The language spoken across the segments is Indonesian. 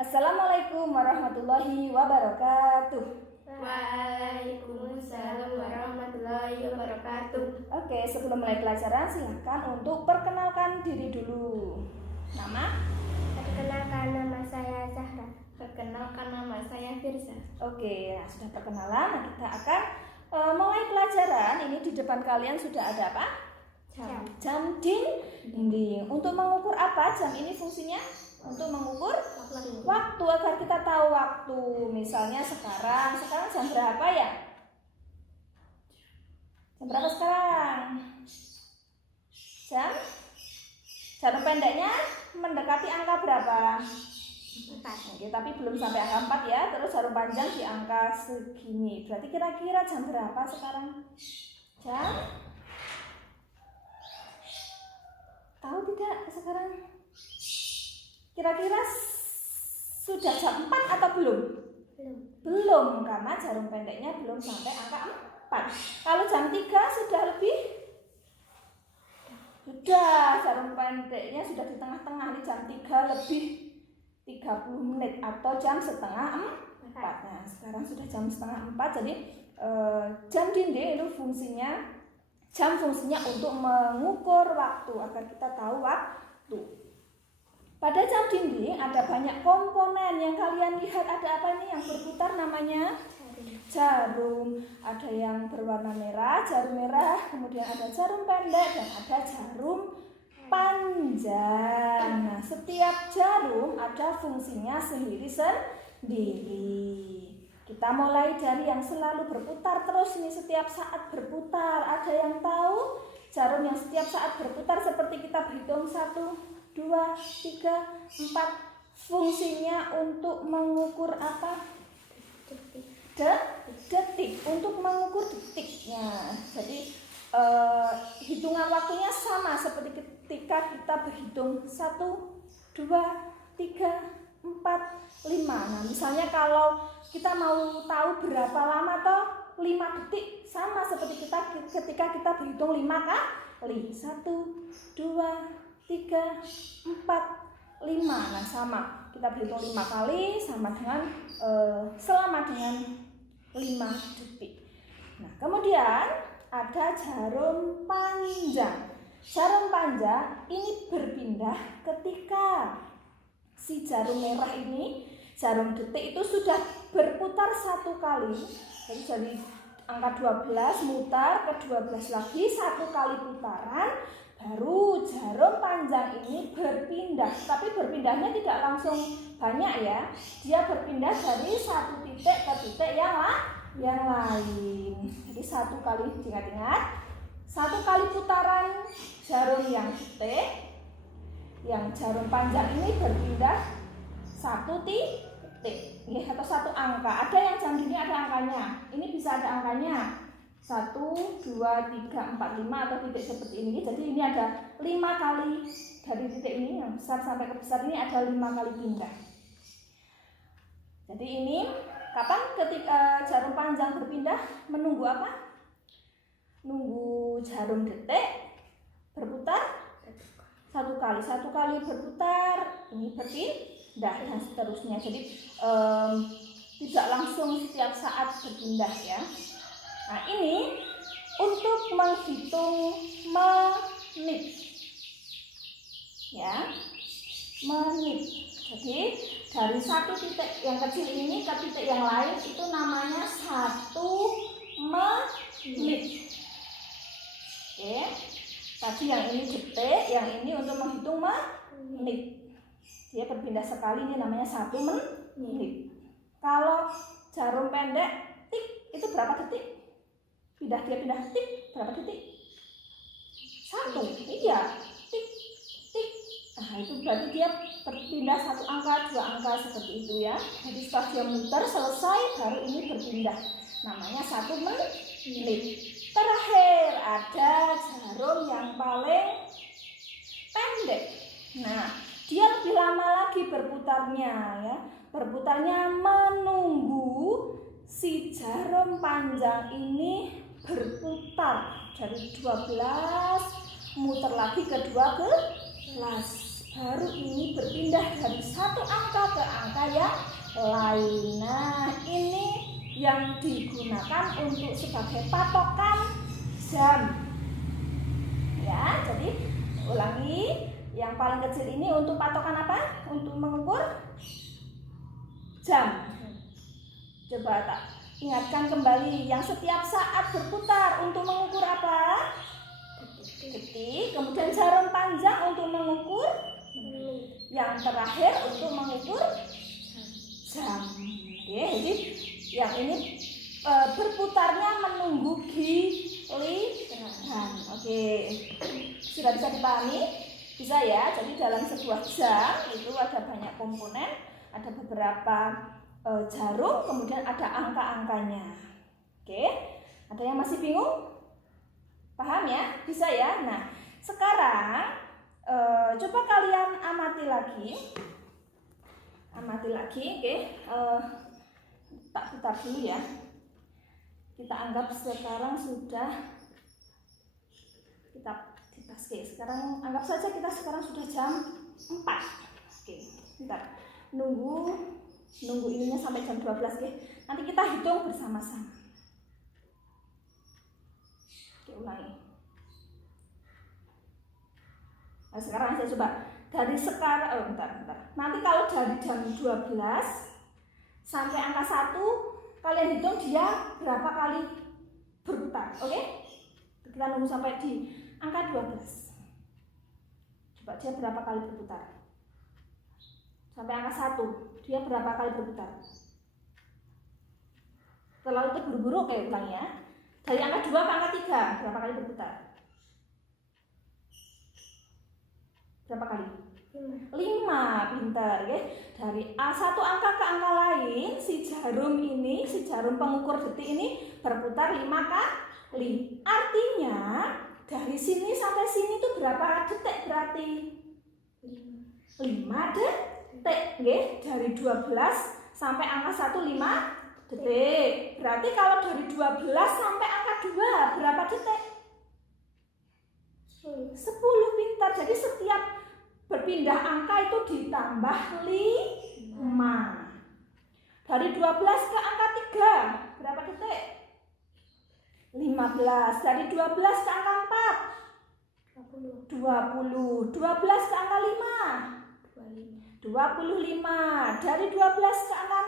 Assalamualaikum warahmatullahi wabarakatuh. Waalaikumsalam warahmatullahi wabarakatuh. Oke, sebelum mulai pelajaran silahkan untuk perkenalkan diri dulu. Nama? Perkenalkan, nama saya Zahra. Perkenalkan, nama saya Firza. Oke, nah sudah perkenalan, nah kita akan mulai pelajaran. Ini di depan kalian sudah ada apa? Jam dinding. Untuk mengukur apa jam ini fungsinya? Untuk mengukur waktu agar kita tahu waktu. Misalnya sekarang jam berapa ya? Jam berapa sekarang? Jarum pendeknya mendekati angka berapa? 4. Oke, tapi belum sampai angka 4 ya. Terus jarum panjang di angka segini. Berarti kira-kira jam berapa sekarang? Tahu tidak sekarang? Kira-kira sudah jam 4 atau belum? Belum, karena jarum pendeknya belum sampai angka 4. Kalau jam 3 sudah lebih? Sudah, jarum pendeknya sudah di tengah-tengah. Ini jam 3 lebih 30 menit atau jam setengah 4. Nah, sekarang sudah jam setengah 4. Jadi jam dinding itu fungsinya untuk mengukur waktu agar kita tahu waktu. Pada jam dinding ada banyak komponen yang kalian lihat. Ada apa nih yang berputar namanya? Jarum. Ada yang berwarna merah, jarum merah. Kemudian ada jarum pendek dan ada jarum panjang. Nah, setiap jarum ada fungsinya sendiri-sendiri. Kita mulai dari yang selalu berputar terus nih, setiap saat berputar. Ada yang tahu jarum yang setiap saat berputar seperti kita berhitung 1, 2, 3, 4. Fungsinya untuk mengukur apa? Detik. Untuk mengukur detiknya. Jadi hitungan waktunya sama seperti ketika kita berhitung 1, 2, 3, 4, 5. Nah, misalnya kalau kita mau tahu berapa lama toh 5 detik, sama seperti ketika kita berhitung 5 kali. 1, 2, 3, 4, 5. Nah, sama. Kita berhitung 5 kali sama dengan selama dengan 5 detik. Nah, kemudian ada jarum panjang. Jarum panjang ini berpindah ketika si jarum merah ini, jarum detik itu sudah berputar 1 kali. Jadi dari angka 12 mutar ke 12 lagi, 1 kali putaran, baru jarum panjang ini berpindah. Tapi berpindahnya tidak langsung banyak ya. Dia berpindah dari satu titik ke titik yang lain. Jadi 1 kali, ingat-ingat, 1 kali putaran jarum yang detik. Yang jarum panjang ini berpindah 1 titik atau 1 angka. Ada yang jam dinding ada angkanya. Ini bisa ada angkanya 1, 2, 3, 4, 5 atau titik seperti ini. Jadi ini ada 5 kali dari titik ini yang besar sampai ke besar ini ada 5 kali pindah. Jadi ini kapan ketika jarum panjang berpindah? Menunggu apa? Nunggu jarum detik berputar 1 kali berputar, ini berpindah dan seterusnya. Jadi tidak langsung setiap saat berpindah ya. Nah, ini untuk menghitung menit ya, menit. Jadi dari 1 titik yang kecil ini ke titik yang lain itu namanya 1 menit. Oke. Tadi yang ini detik, yang ini untuk menghitung menit. Dia berpindah sekali, ini namanya 1 menit. Kalau jarum pendek tik itu berapa detik? Dia pindah tik berapa detik? 1. Iya, tik. Nah, itu berarti dia berpindah 1 angka, 2 angka seperti itu ya. Jadi setelah dia muter selesai baru ini berpindah. Namanya 1 menit. Terakhir ada jarum yang paling pendek. Nah, dia lebih lama lagi berputarnya ya. Berputarnya menunggu si jarum panjang ini berputar dari 12 muter lagi ke 12. Baru ini berpindah dari 1 angka ke angka angka yang lain. Nah, ini yang digunakan untuk sebagai patokan jam. Ya, jadi ulangi, yang paling kecil ini untuk patokan apa? Untuk mengukur jam. Coba tak ingatkan kembali, yang setiap saat berputar untuk mengukur apa? Detik. Kemudian jarum panjang untuk mengukur menit, yang terakhir untuk mengukur jam. Oke, jadi yang ini berputarnya menunggu giliran. Oke, sudah bisa dipahami? Bisa ya. Jadi dalam sebuah jam itu ada banyak komponen, ada beberapa jarum, kemudian ada angka-angkanya. Oke, ada yang masih bingung? Paham ya? Bisa ya? Nah, sekarang coba kalian amati lagi. Oke. Tak putar dulu ya. Kita anggap sekarang sudah sekarang anggap saja kita sekarang sudah jam 4. Oke, bentar. Nunggu ininya sampai jam 12 oke. Nanti kita hitung bersama-sama. Oke, ulangi. Nah, sekarang saya coba dari sekarang bentar. Nanti kalau dari jam 12 sampai angka 1 kalian hitung dia berapa kali berputar, oke? Kita nunggu sampai di angka 12. Coba dia berapa kali berputar? Sampai angka 1, dia berapa kali berputar? Terlalu terburu-buru, oke, ulangi ya. Dari angka 2 ke angka 3, berapa kali berputar? Berapa kali? 5, pintar ya. Dari satu angka ke angka lain, si jarum pengukur detik ini berputar 5 kali. Artinya dari sini sampai sini itu berapa detik berarti? 5 detik, nggih. Dari 12 sampai angka 1 5 detik. Berarti kalau dari 12 sampai angka 2 berapa detik? 10, pintar. Jadi setiap berpindah angka itu ditambah 5. Dari 12 ke angka 3 berapa detik? 15. Dari 12 ke angka 4 20. 12 ke angka 5 25. Dari 12 ke angka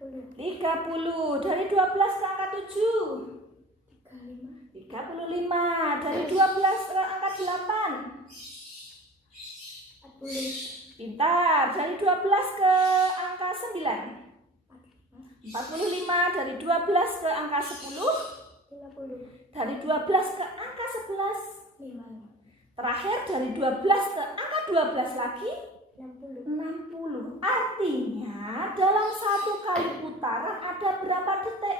6 30. Dari 12 ke angka 7 35. Dari 12 ke angka 8 40. Pintar. Dari 12 ke angka 9 45. Dari 12 ke angka 10 50. Dari 12 ke angka 11 50. Terakhir dari 12 ke angka 12 lagi 60. Artinya dalam satu kali putaran ada berapa detik?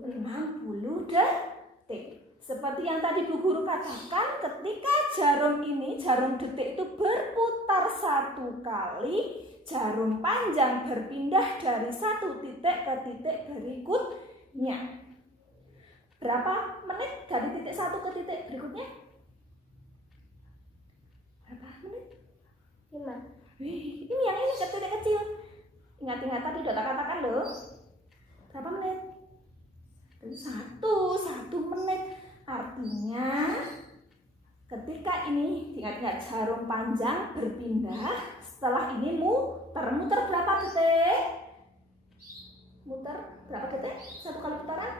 60 detik. Seperti yang tadi Bu Guru katakan, ketika jarum detik itu berputar satu kali, jarum panjang berpindah dari satu titik ke titik berikutnya. Berapa menit dari titik satu ke titik berikutnya? Berapa menit? 5. Wih, ini yang ini ke titik kecil. Ingat-ingat tadi udah tak katakan loh. Berapa menit? 1 menit. Artinya ketika ini ingat-ingat jarum panjang berpindah, setelah ini muter berapa detik? Muter berapa detik? Satu kali putaran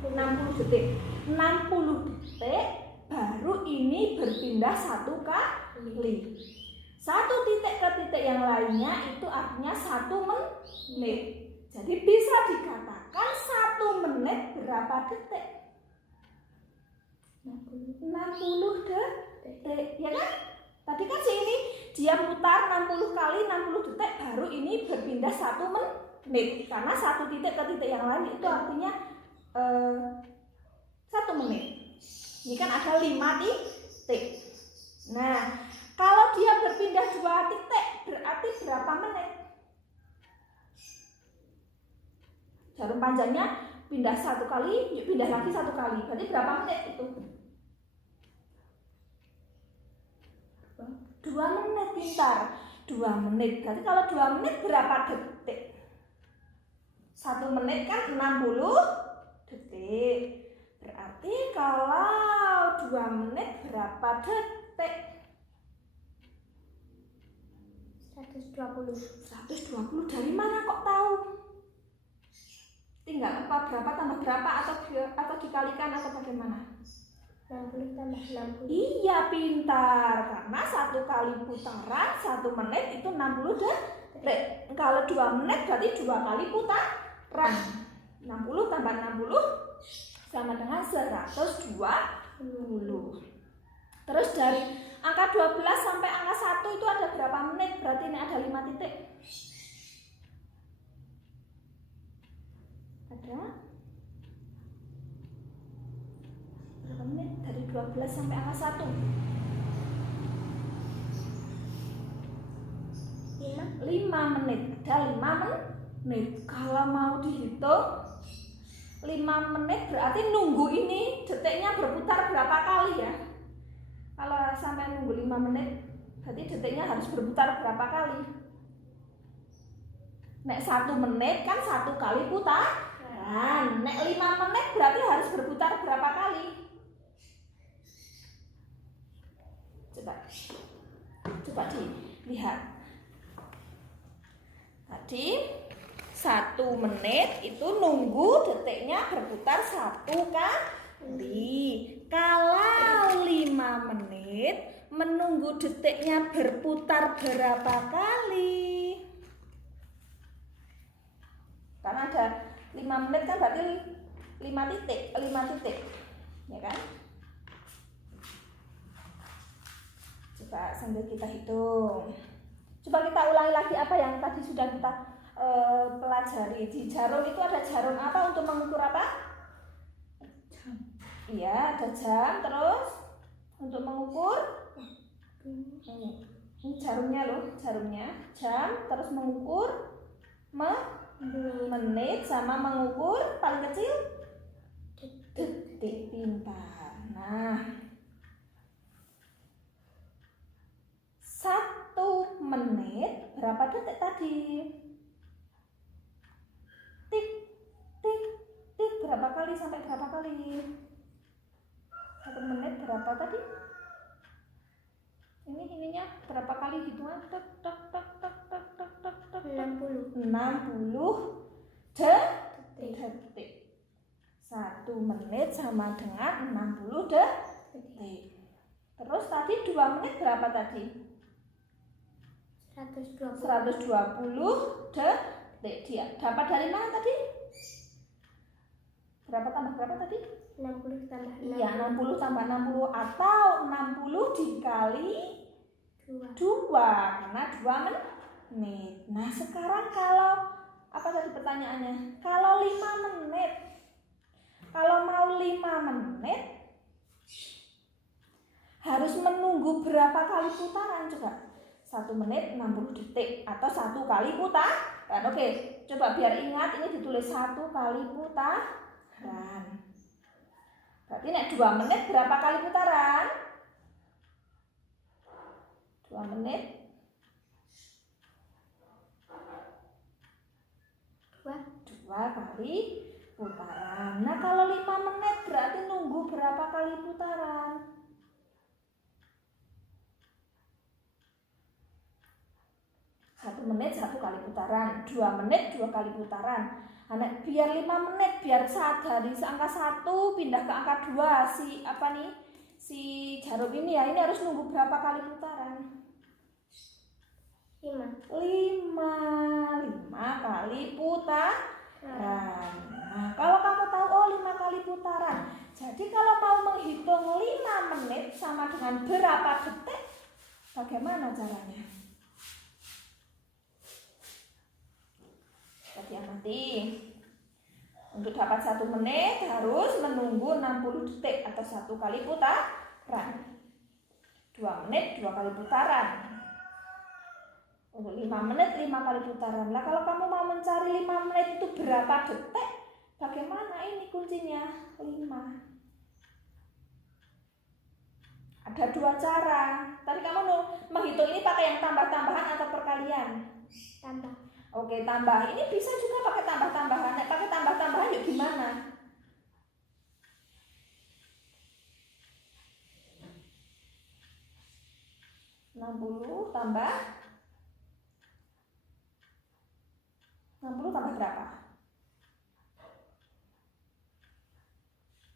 60 detik. 60 detik baru ini berpindah satu kali. Satu titik ke titik yang lainnya itu artinya 1 menit. Jadi bisa dikatakan 1 menit berapa detik? 60 detik, ya kan? Tadi kan sini dia putar 60 kali 60 detik baru ini berpindah 1 menit. Karena satu titik ke titik yang lain itu artinya 1 menit. Ini kan ada 5 titik. Nah, kalau dia berpindah 2 titik berarti berapa menit? Jarum panjangnya pindah 1 kali, yuk pindah lagi 1 kali. Berarti berapa menit itu? 2 menit, pintar. 2 menit. Berarti kalau 2 menit berapa detik? 1 menit kan 60 detik. Berarti kalau 2 menit berapa detik? 120. 120 dari mana kok tahu? Tinggal apa berapa tambah berapa atau dikalikan atau bagaimana? 60 tambah 60. Iya, pintar. Karena 1 kali putaran 1 menit itu 60 detik. Kalau 2 menit berarti 2 kali putaran. 60 tambah 60 sama dengan 120. Terus dari angka 12 sampai angka 1 itu ada berapa menit? Berarti ini ada 5 titik. Ada berapa menit? Dari 12 sampai angka 1. 5 menit. Ada 5 menit. Kalau mau dihitung 5 menit berarti nunggu ini detiknya berputar berapa kali ya? Kalau sampai nunggu 5 menit berarti detiknya harus berputar berapa kali? Nek 1 menit kan 1 kali putaran. Nek 5 menit berarti harus berputar berapa kali? Coba dilihat. Tadi 1 menit itu nunggu detiknya berputar 1 kali. Kalau 5 menit menunggu detiknya berputar berapa kali? Karena ada 5 menit kan berarti 5 titik, ya kan? Coba sambil kita hitung. Coba kita ulangi lagi apa yang tadi sudah kita pelajari. Di jarum itu ada jarum apa untuk mengukur apa? Iya, ada jam. Terus untuk mengukur ini jarumnya loh, jarumnya jam. Terus mengukur menit sama mengukur paling kecil detik. Pintar. Nah, 1 menit berapa detik tadi? Tik, tik, tik. Berapa kali sampai berapa kali? 1 menit berapa tadi? Ininya berapa kali hitungan? Tek, tek, tek, tek, tek, tek, tek, tek. 60 detik. 1 menit sama dengan 60 detik. Terus tadi 2 menit berapa tadi? 120 detik. Dia dapat dari mana tadi? Berapa tambah berapa tadi? 60 tambah 60. Iya, 60 tambah 60 atau 60 dikali 2 karena 2 menit. Nah, sekarang kalau apa tadi pertanyaannya? Kalau 5 menit. Kalau mau 5 menit harus menunggu berapa kali putaran coba? 1 menit 60 detik atau 1 kali putaran. Oke, coba biar ingat ini ditulis 1 kali putaran. Berarti nek 2 menit berapa kali putaran? 2 menit 2 kali putaran. Nah, kalau 5 menit berarti nunggu berapa kali putaran? 1 menit 1 kali putaran, 2 menit 2 kali putaran. Nah, biar 5 menit, biar dari angka 1 pindah ke angka 2 si jarum ini ya, ini harus nunggu berapa kali putaran? 5 kali putaran. Nah, kalau kamu tahu 5 kali putaran. Jadi kalau mau menghitung 5 menit sama dengan berapa detik? Bagaimana caranya? Tadi amati. Untuk dapat 1 menit harus menunggu 60 detik atau 1 kali putaran. 2 menit 2 kali putaran. Untuk 5 menit 5 kali putaran. Lah kalau kamu mau mencari 5 menit itu berapa detik? Bagaimana ini kuncinya? 5. Ada dua cara. Tadi kamu menghitung ini pakai yang tambah-tambahan atau perkalian? Tambah. Oke, tambah. Ini bisa juga pakai tambah-tambahan. Nek pakai tambah-tambahan yuk gimana? Puluh tambah 60 tambah berapa?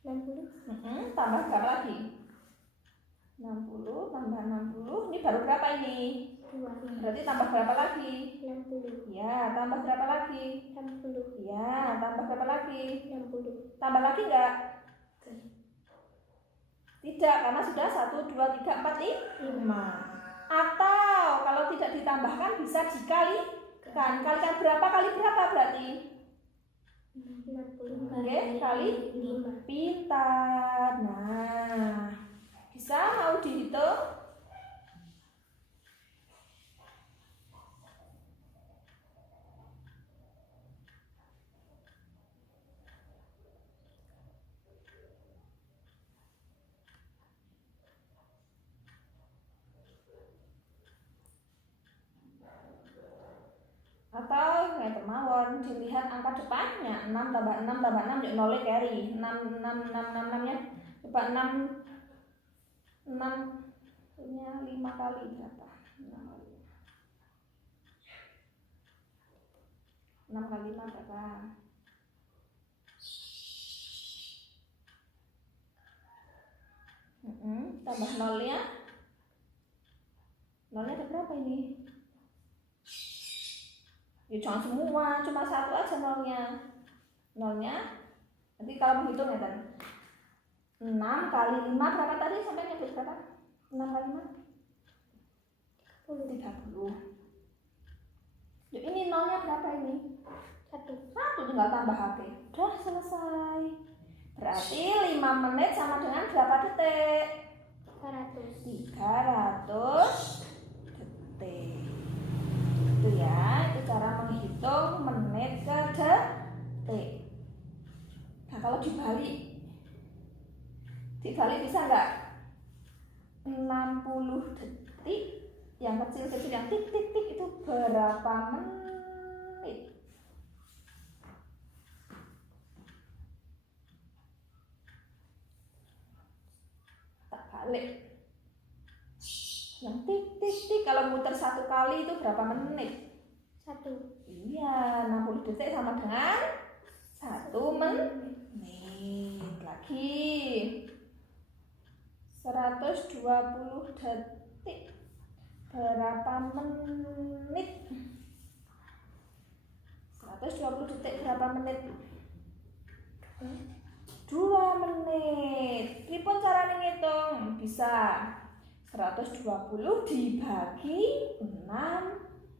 60. Tambah berapa lagi? 60 tambah 60. Ini baru berapa ini? 2. Berarti tambah berapa lagi? 60. Ya, tambah berapa lagi? 60. Ya, tambah berapa lagi? 60. Tambah lagi enggak? Tidak, karena sudah 1, 2, 3, 4, 5. Atau kalau tidak ditambahkan bisa dikalikan. Kalikan berapa kali berapa berarti? 60 Oke, kali 5. Pintar. Nah, bisa mau dihitung? Atau nggak mawon dilihat angka depannya 6 tambah 6 tambah 6 yuk nolnya carry 6 nya coba 6 nya 5 kali berapa 6 kali 5 berapa tambah nolnya ada berapa ini? Ya jangan semua, cuma satu aja nolnya nanti kalau menghitung ya kan 6 kali 5 berapa tadi sampai nyebut berapa? 6 kali 5 30. Yuk ini nolnya berapa ini? 1 tinggal tambah HP udah selesai. Berarti 5 menit sama dengan berapa detik? 300 detik. Itu ya, itu cara menghitung menit ke detik. Nah kalau dibalik bisa nggak? 60 detik yang kecil-kecil yang tik-tik-tik itu berapa menit? Tak balik. Yang tik-tik-tik kalau muter 1 kali itu berapa menit? 1. Iya, 60 detik sama dengan 1 menit. Lagi 120 detik berapa menit? 120 detik berapa menit? 2 menit. Pripun cara ngitung? Bisa 120 dibagi 60.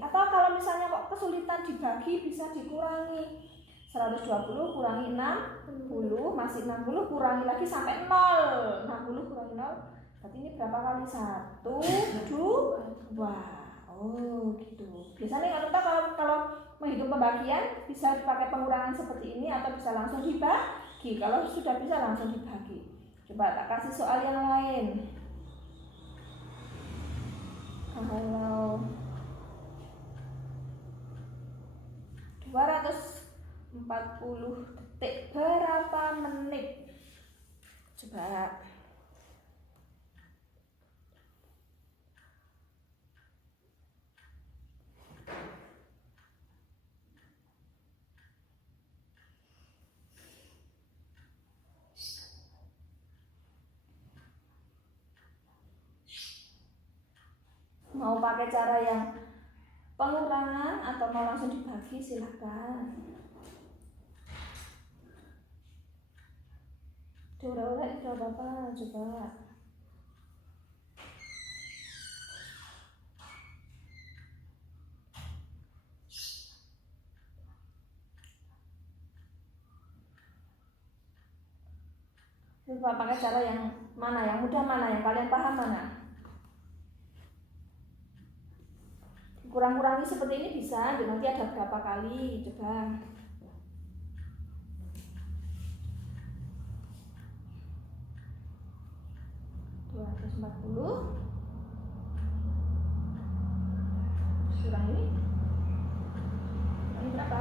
Atau kalau misalnya kok kesulitan dibagi bisa dikurangi 120 kurangi 60 masih 60 kurangi lagi sampai 0 60 kurangi 0 berarti ini berapa kali? 1, 2. Oh gitu. Biasanya kalau menghitung pembagian bisa dipakai pengurangan seperti ini atau bisa langsung dibagi. Kalau sudah bisa langsung dibagi. Coba tak kasih soal yang lain. Kalau 240 detik berapa menit? Coba. Mau pakai cara yang pengurangan atau mau langsung dibagi silahkan. Ora-ora itu apa coba. Coba pakai cara yang mana, yang mudah mana, yang kalian paham mana? Kurang-kurangi seperti ini bisa, nanti ada berapa kali, coba. 40 kurang ini berapa?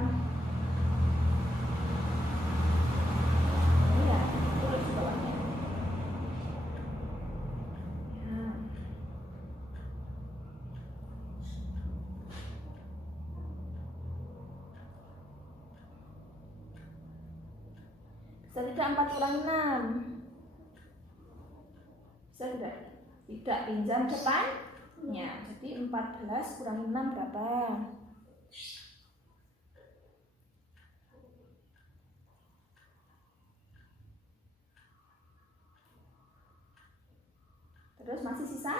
Ini ya, tulis di bawahnya. Ya. Bisa tidak 4 kurang 6? Bisa tidak? Tidak, pinjam depannya. Jadi 14 kurang 6 berapa? Terus masih sisa?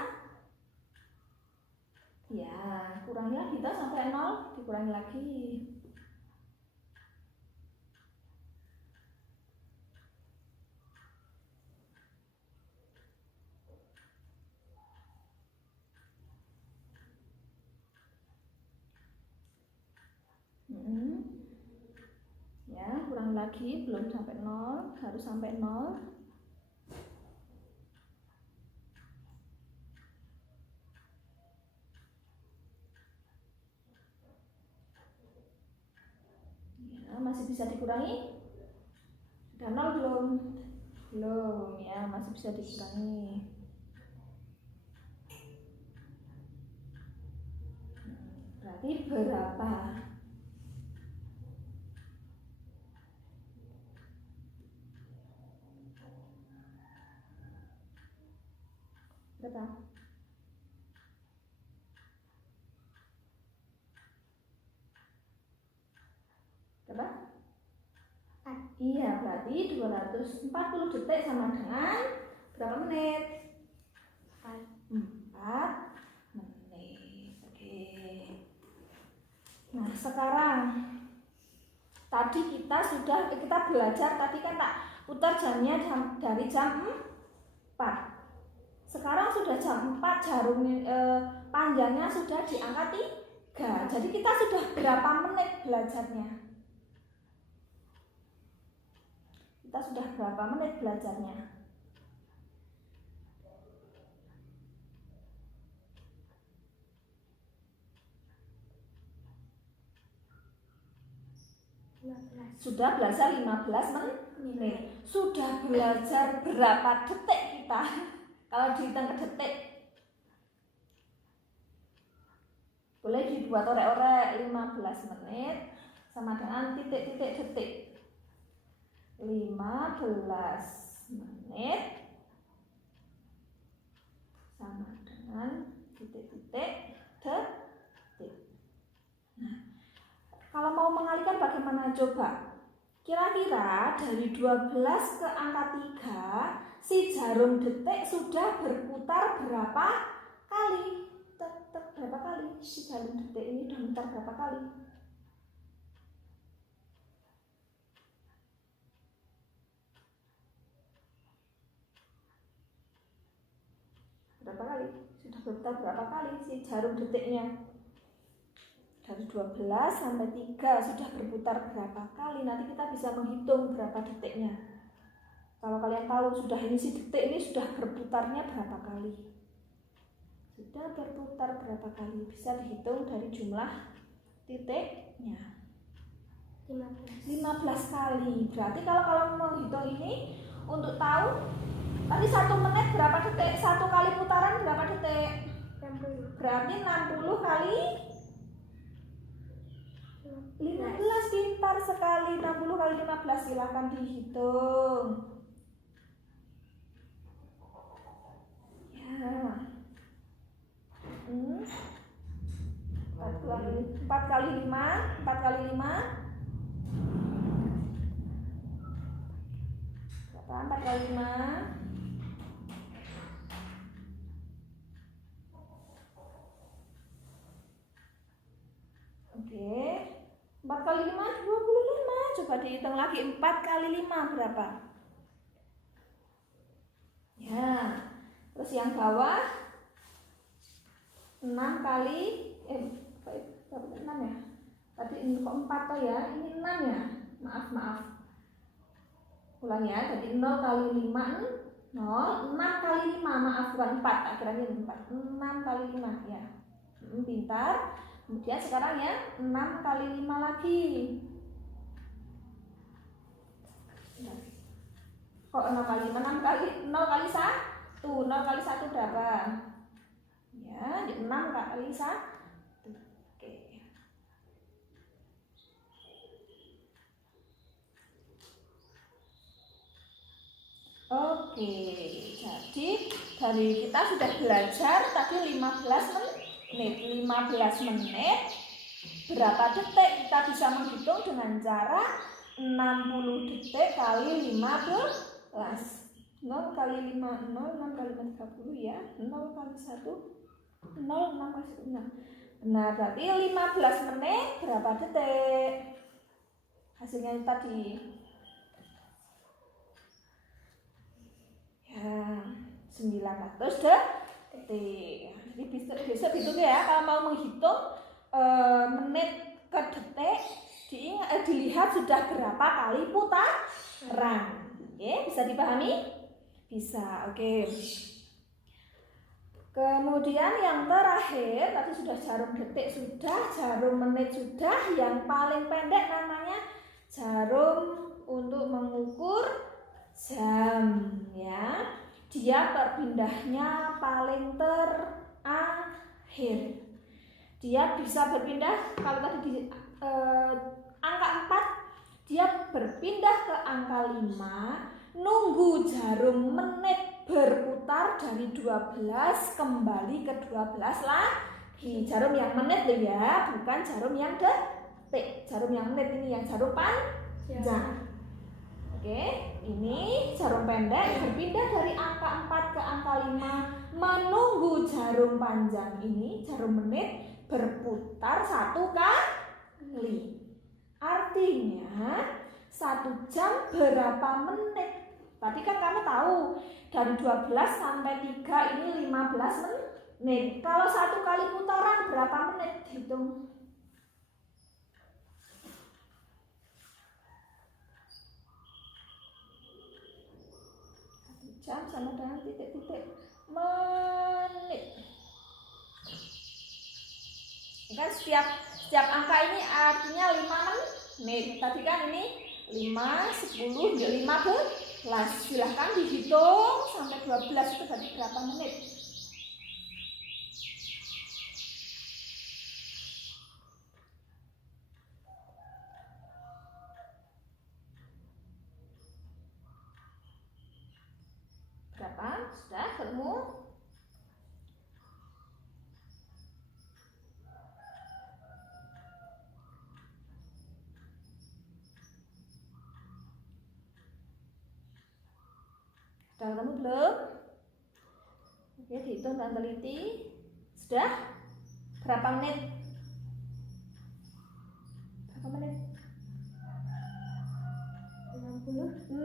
Ya, kurangi lagi kita sampai 0, dikurangi lagi. Ya, kurang lagi, belum sampai 0, harus sampai 0. Ya, masih bisa dikurangi? Sudah 0 belum? Belum, ya, masih bisa dikurangi. Berarti berapa? Berapa? Berapa? Iya, berarti 240 detik sama dengan berapa menit? 4 menit. Oke. Nah, sekarang tadi kita belajar, tadi kan tak putar jamnya dari jam 4. Sekarang sudah jam 4, jarum panjangnya sudah di angka 3. Jadi kita sudah berapa menit belajarnya? Kita sudah berapa menit belajarnya? Sudah belajar 15 menit. Sudah belajar berapa detik kita? Kalau dihitung ke detik, boleh dibuat orek-orek. 15 menit sama dengan titik-titik detik. 15 menit sama dengan titik-titik detik. Nah, kalau mau mengalihkan bagaimana coba? Kira-kira dari 12 ke angka 3, si jarum detik sudah berputar berapa kali? Berapa kali? Si jarum detik ini sudah memutar berapa kali? Berapa kali? Sudah berputar berapa kali si jarum detiknya? Dari 12 sampai 3 sudah berputar berapa kali? Nanti kita bisa menghitung berapa detiknya. Kalau kalian tahu sudah ini si detik ini sudah berputarnya berapa kali? Sudah berputar berapa kali? Bisa dihitung dari jumlah titiknya. 15 kali. Berarti kalau menghitung ini untuk tahu tadi 1 menit berapa detik? 1 kali putaran berapa detik? 60. Berarti 60 kali 15. Pintar sekali. 60 kali 15, silahkan dihitung. Ya. 4 kali 5. 4 kali 5 berapa? 4 kali 5 oke. 4 kali 5 25. Coba dihitung lagi. 4 kali 5 berapa? Ya. Terus yang bawah 6 kali 6 ya? Tadi ini kok 4 toh ya? Ini 6 ya? Maaf. Ulang ya. Jadi 0 kali 5 0, 6 kali 5, maaf bukan 4, akhirnya 4, 6 kali 5 ya. Pintar. Kemudian sekarang ya 6 kali 5 lagi. Kok 6 kali 5? 6 kali 0 kali 1. 0 kali 1 berapa? Ya, 6 kali 1. Oke, jadi dari kita sudah belajar tadi 15 menit. 15 menit berapa detik kita bisa menghitung dengan cara 60 detik kali 15. 0 kali 5, 0, 6 kali 5, 30 ya. 0 kali 1, 0, 6 kali 1, 6. Nah, berarti 15 menit berapa detik? Hasilnya tadi. Ya, 900 detik. Jadi besok hitung ya, kalau mau menghitung menit ke detik, dilihat sudah berapa kali putaran. Oke, bisa dipahami? Bisa, oke. Kemudian yang terakhir, tadi sudah jarum detik sudah, jarum menit sudah, yang paling pendek namanya jarum untuk mengukur jam ya. Dia berpindahnya paling terakhir. Dia bisa berpindah kalau tadi di angka 4, dia berpindah ke angka 5, nunggu jarum menit berputar dari 12 kembali ke 12 lagi. Jarum yang menit loh ya, bukan jarum yang detik. Jarum yang menit ini yang jarum panjang. Oke, ini jarum pendek berpindah dari angka 4 ke angka 5, menunggu jarum panjang ini, jarum menit berputar 1 kali. Artinya 1 jam berapa menit? Tadi kan kamu tahu dari 12 sampai 3 ini 15 menit. Kalau 1 kali putaran berapa menit? Hitung. Jam sama dengan titik-titik menit. Kan setiap angka ini artinya 5 menit. Tadi kan ini 5, 10, 15. Silahkan dihitung sampai 12 itu berarti berapa menit. Berapa? Sudah ketemu? Sudah ketemu belum? Oke, dihitung dan teliti. Sudah? Berapa menit? Berapa menit? 60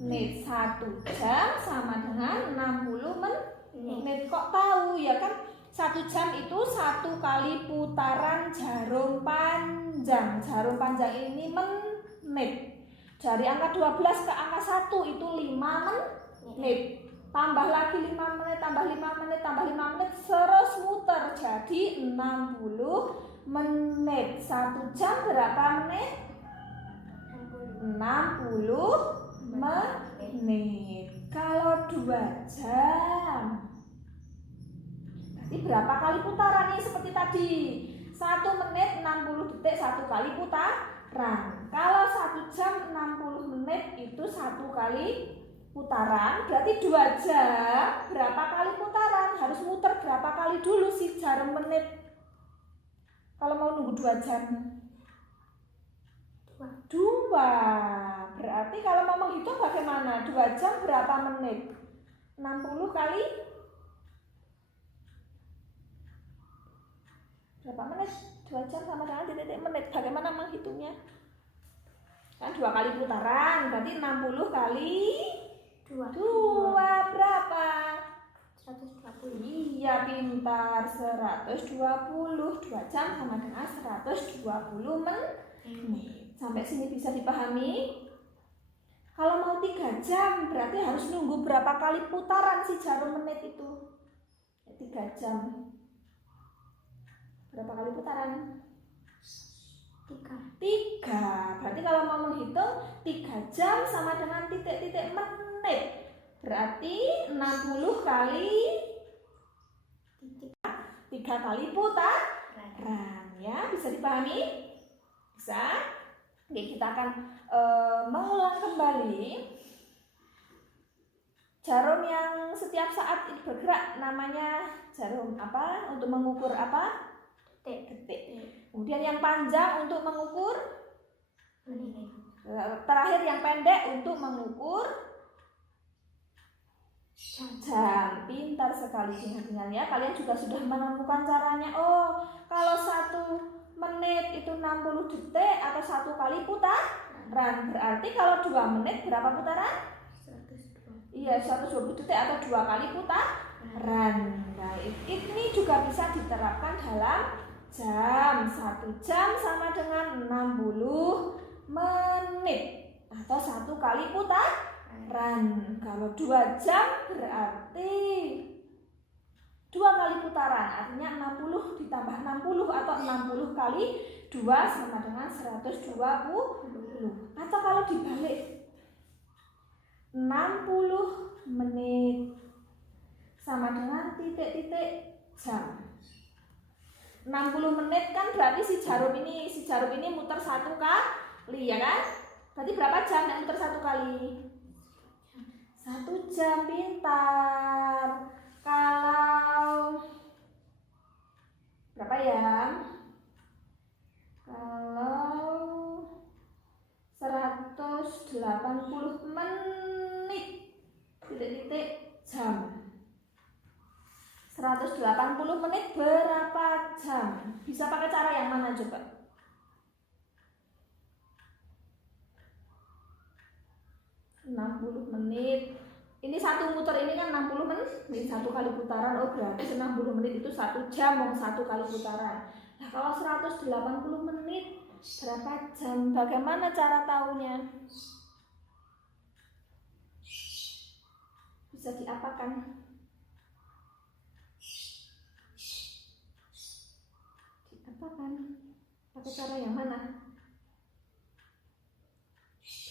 menit. 1 jam sama dengan 60 menit. Kok tahu ya kan? 1 jam itu 1 kali putaran jarum panjang. Jarum panjang ini menit. Dari angka 12 ke angka 1 itu 5 menit. Tambah lagi 5 menit, tambah 5 menit, tambah 5 menit, terus muter jadi 60 menit. 1 jam berapa menit? 60 menit. Kalau 2 jam berarti berapa kali putaran nih seperti tadi? 1 menit 60 detik 1 kali putaran. Kalau 1 jam 60 menit itu 1 kali putaran, berarti 2 jam berapa kali putaran? Harus muter berapa kali dulu si jarum menit? Kalau mau nunggu 2 jam? 2. Berarti kalau mau menghitung bagaimana? 2 jam berapa menit? 60 kali berapa menit? 2 jam sama dengan titik menit. Bagaimana menghitungnya? Kan 2 kali putaran, berarti 60 kali 2 berapa? 120. Iya, pintar. 120. 2 jam sama dengan 120 menit. Sampai sini bisa dipahami? Kalau mau 3 jam berarti harus nunggu berapa kali putaran si jarum menit itu? 3 jam. Berapa kali putaran? 3. Berarti kalau mau menghitung 3 jam sama dengan titik-titik menit. Berarti 60 kali 3 kali putaran. Ya, bisa dipahami? Bisa? Oke, kita akan mengulang kembali. Jarum yang setiap saat ini bergerak namanya jarum apa? Untuk mengukur apa? Detik. Kemudian yang panjang untuk mengukur menit. Terakhir yang pendek untuk mengukur jam. Pintar sekali ingat ya. Kalian juga sudah menemukan caranya. Oh, kalau 1 menit itu 60 detik atau 1 kali putaran. Berarti kalau 2 menit berapa putaran? 120. Iya, 120 detik atau 2 kali putaran. Nah, ini juga bisa diterapkan dalam jam. 1 jam sama dengan 60 menit atau 1 kali putaran. Kalau 2 jam berarti 2 kali putaran, artinya 60 ditambah 60 atau 60 kali 2 sama dengan 120. Atau kalau dibalik 60 menit sama dengan titik-titik jam. 60 menit kan berarti si jarum ini muter 1 kali, ya kan? Berarti berapa jam yang muter 1 kali? 1 jam, pintar. Kalau berapa ya? Kalau 180 menit titik-titik jam. 180 menit berapa jam? Bisa pakai cara yang mana coba? menit. Ini 1 muter ini kan 60 menit, 1 kali putaran. Oh, berarti 60 menit itu 1 jam, 1 kali putaran. Nah, kalau 180 menit berapa jam? Bagaimana cara tahunya? Bisa diapakan? Diapakan? Pakai cara yang mana?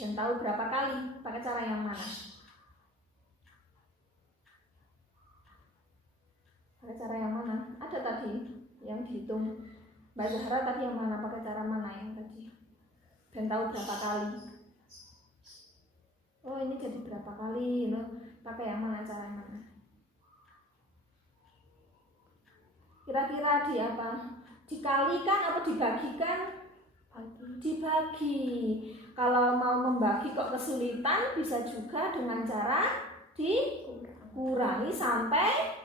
Dan tahu berapa kali? Pakai cara yang mana? Pakai cara yang mana? Ada tadi yang dihitung Mbak Zahra tadi yang mana? Pakai cara mana yang tadi? Dan tahu berapa kali? Oh, ini jadi berapa kali? Pakai yang mana? Cara yang mana? Kira-kira di apa? Dikalikan atau dibagikan? Dibagi. Kalau mau membagi kok kesulitan, bisa juga dengan cara dikurangi sampai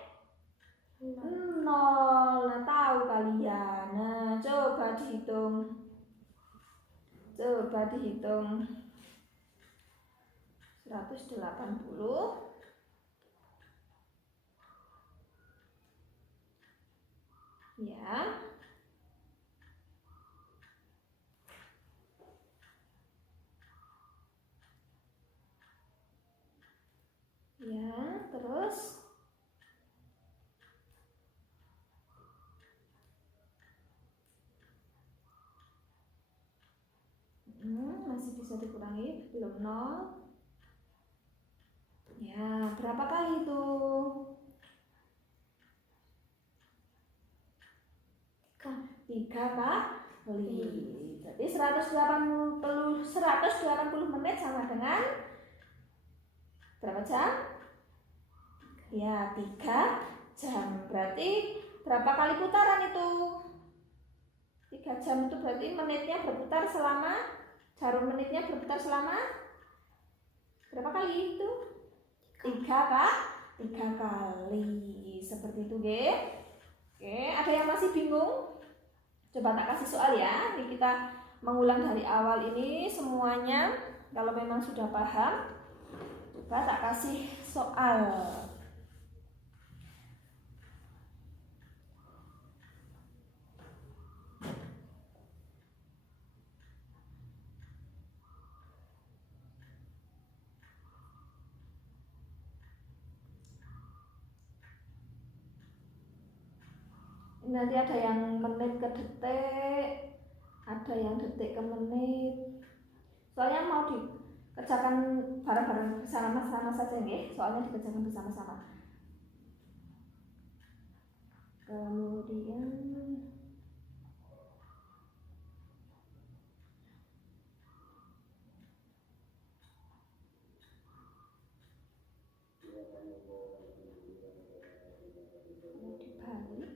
0. Nah, tahu kalian. Nah, coba dihitung. 180 ya. Ya, terus masih bisa dikurangi, belum 0. Ya, berapa kali itu? 3 kali. Jadi 180 menit sama dengan berapa jam? Ya, 3 jam. Berarti berapa kali putaran itu? 3 jam itu berarti menitnya berputar selama, jarum menitnya berputar selama berapa kali itu? 3 kali. Seperti itu, Ge. Oke, ada yang masih bingung? Coba tak kasih soal ya. Ini kita mengulang dari awal ini semuanya. Kalau memang sudah paham, coba tak kasih soal. Nanti ada yang menit ke detik, ada yang detik ke menit. Soalnya mau dikerjakan bareng-bareng bersama-sama saja nggih, soalnya dikerjakan bersama-sama. Kemudian dibalik.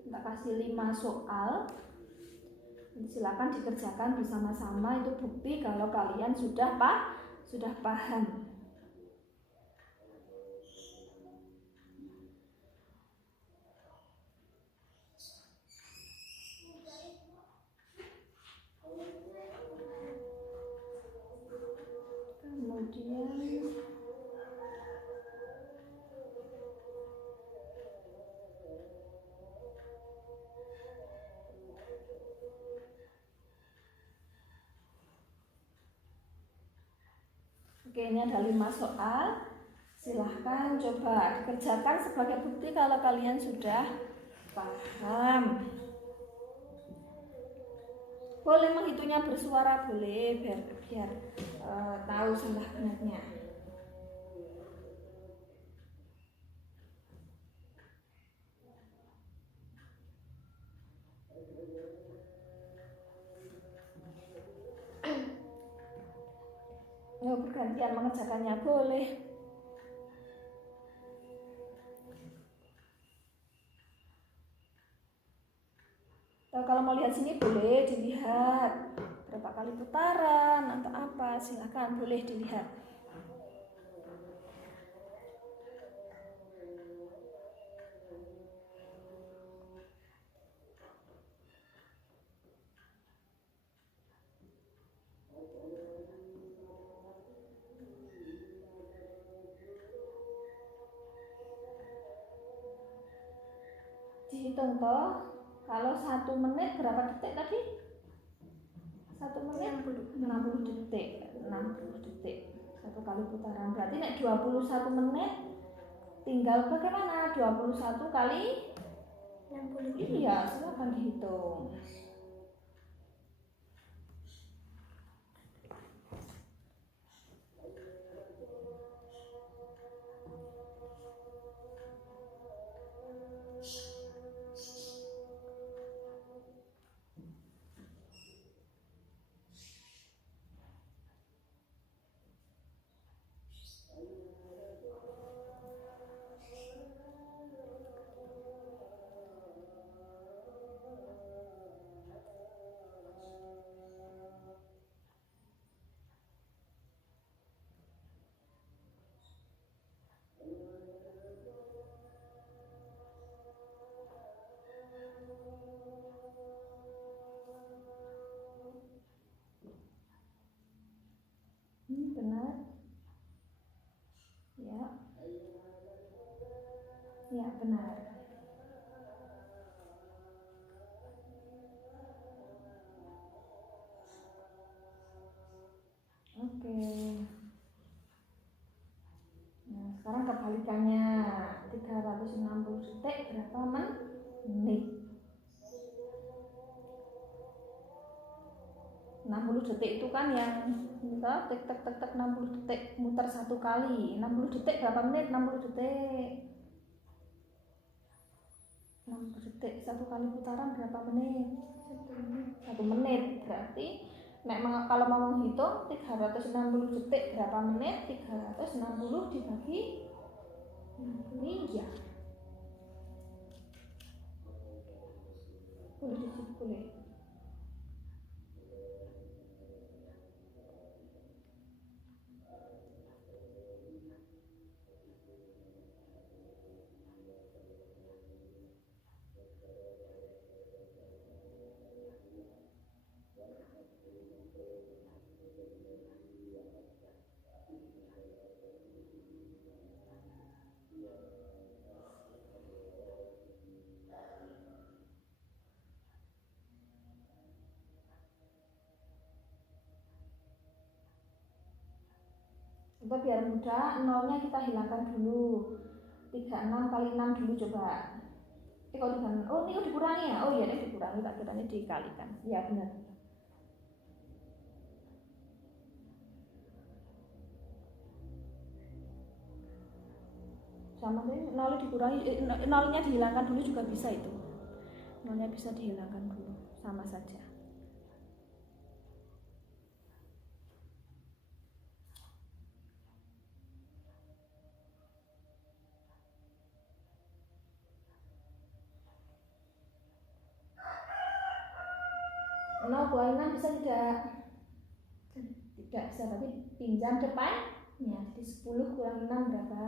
Kita kasih 5 soal. Silakan dikerjakan bersama-sama, itu bukti kalau kalian sudah paham. Kemudian oke, ini ada 5 soal. Silahkan coba dikerjakan sebagai bukti kalau kalian sudah paham. Boleh menghitungnya bersuara, boleh, biar tahu salah benarnya. Bergantian mengerjakannya boleh. Kalau mau lihat sini boleh dilihat berapa kali putaran atau apa, silakan boleh dilihat. Dihitung toh, kalau 1 menit berapa detik tadi? 1 menit 60 detik. 60 detik 1 kali putaran. Berarti nek 21 menit tinggal bagaimana? 21 kali 60. Iya, silakan dihitung. Benar? Ya. Ya, benar. Oke. Nah, sekarang kebalikannya. 360 detik berapa menit? 60 detik itu kan yang tek tek tek tek 60 detik muter 1 kali. 60 detik berapa menit? 60 detik. 60 detik 1 kali putaran berapa menit? 1 menit. Berarti kalau mau menghitung 360 detik berapa menit? 360 dibagi 60 ya. Boleh disitu boleh. Coba biar mudah, nolnya kita hilangkan dulu. 36 kali 6 dulu coba. Kalau dengan, oh ini dikurangi ya? Oh iya ini dikurangi, tak kira ini dikalikan. Ya benar. Sama ini nolnya dikurangi, nolnya dihilangkan dulu juga bisa itu. Nolnya bisa dihilangkan dulu, sama saja. Nol kurangi 6 bisa tidak? Tidak bisa, tapi pinjam depannya. Jadi 10 kurangi 6 berapa?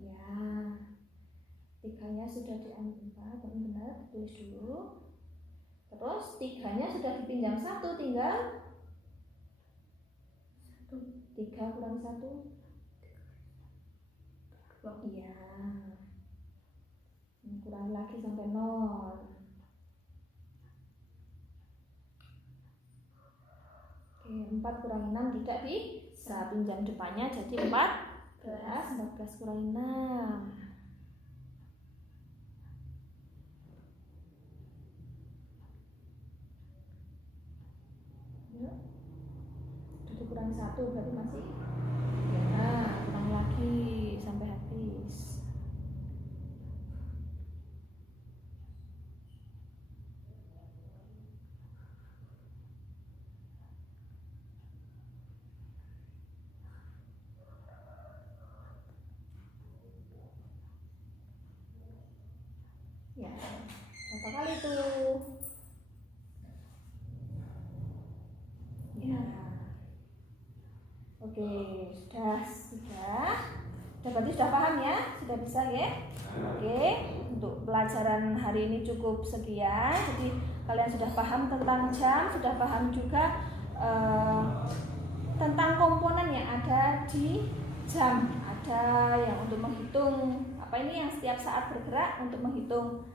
Ya, 3-nya sudah diambil 4, benar, tulis dulu. Terus 3-nya sudah dipinjam 1, tinggal 3 kurang 1. Iya. Kurang lagi sampai 0. Oke, 4 kurangi 6 tidak bisa, pinjam depannya jadi 14 kurangi 6. Ya. 7 kurang 1 berarti masih ya, kurang lagi sampai habis. Ya, berapa kali itu? Ya. Oke, sudah. Berarti sudah paham ya? Sudah bisa ya? Oke, untuk pelajaran hari ini cukup sekian. Jadi kalian sudah paham tentang jam, sudah paham juga tentang komponen yang ada di jam. Ada yang untuk menghitung yang setiap saat bergerak untuk menghitung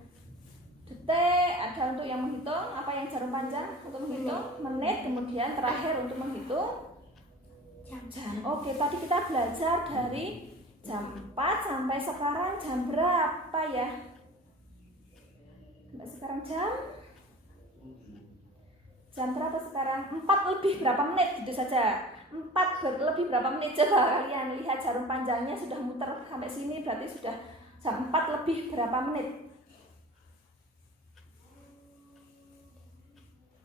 detik, ada untuk yang menghitung yang jarum panjang untuk menghitung menit, kemudian terakhir untuk menghitung jam. Oke, tadi kita belajar dari jam 4 sampai sekarang jam berapa ya? Sampai sekarang jam berapa sekarang? 4 lebih berapa menit gitu saja. 4 lebih berapa menit, coba kalian lihat jarum panjangnya sudah muter sampai sini, berarti sudah jam 4 lebih berapa menit.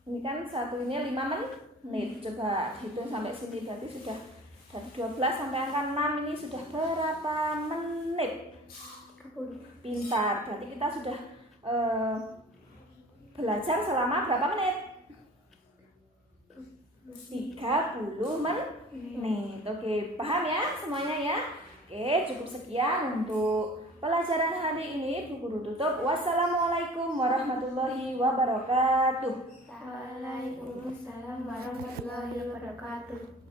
Ini kan satunya 5 menit, coba hitung sampai sini, berarti sudah dari 12 sampai angka 6 ini sudah berapa menit? 30. Pintar, berarti kita sudah belajar selama berapa menit? 30 menit. Oke, paham ya semuanya ya? Oke, cukup sekian untuk pelajaran hari ini. Bu Guru tutup. Wassalamualaikum warahmatullahi wabarakatuh. Waalaikumsalam warahmatullahi wabarakatuh.